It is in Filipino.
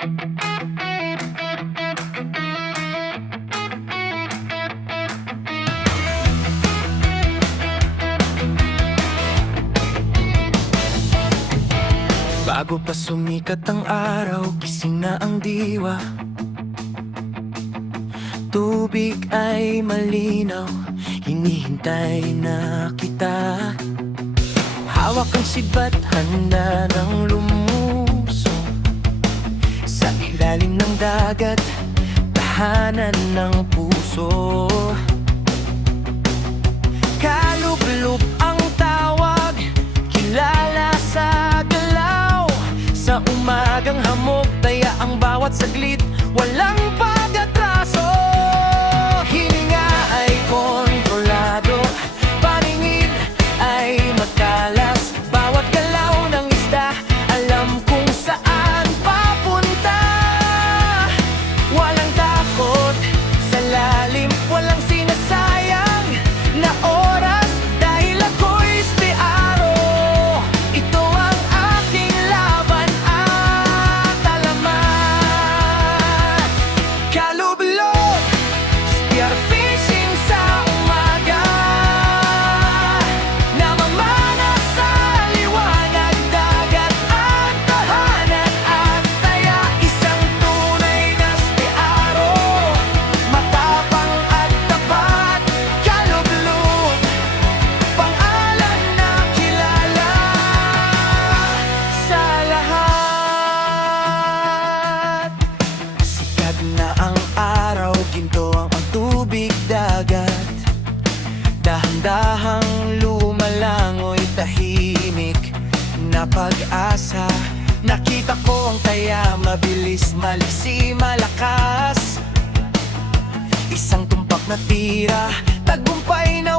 Bago pa sumikat ang araw, gising na ang diwa. Tubig ay malinaw, hinihintay na kita. Hawak ang sibat, handa ng lumusong sa ilalim ng dagat, tahanan ng puso. Kalub-lub ang tawag, kilala sa galaw. Sa umagang hamog, taya ang bawat saglit, walang pag-atraso. Hininga ay kontrolado, paningin ay matalas. Bawat galaw ng isda, alam kung saan papunta. Walang takot sa lalim, walang sinasayang na oras, dahil ako'y espiaro. Ito ang aking laban at alamat. Kalub-loob, spear fishing sa umaga, namamana sa liwanag, dagat at tahanan at taya. Isang tunay na espiaro, matapang at tapat. Kalub-loob, pangalan na kilala sa lahat. Sikat na ang araw, ginto ang tubig dagat. Dahan-dahang lumalangoy, tahimik na pag-asa. Nakita ko ang taya, mabilis, maliksi, malakas. Isang tumpak na tira, tagumpay na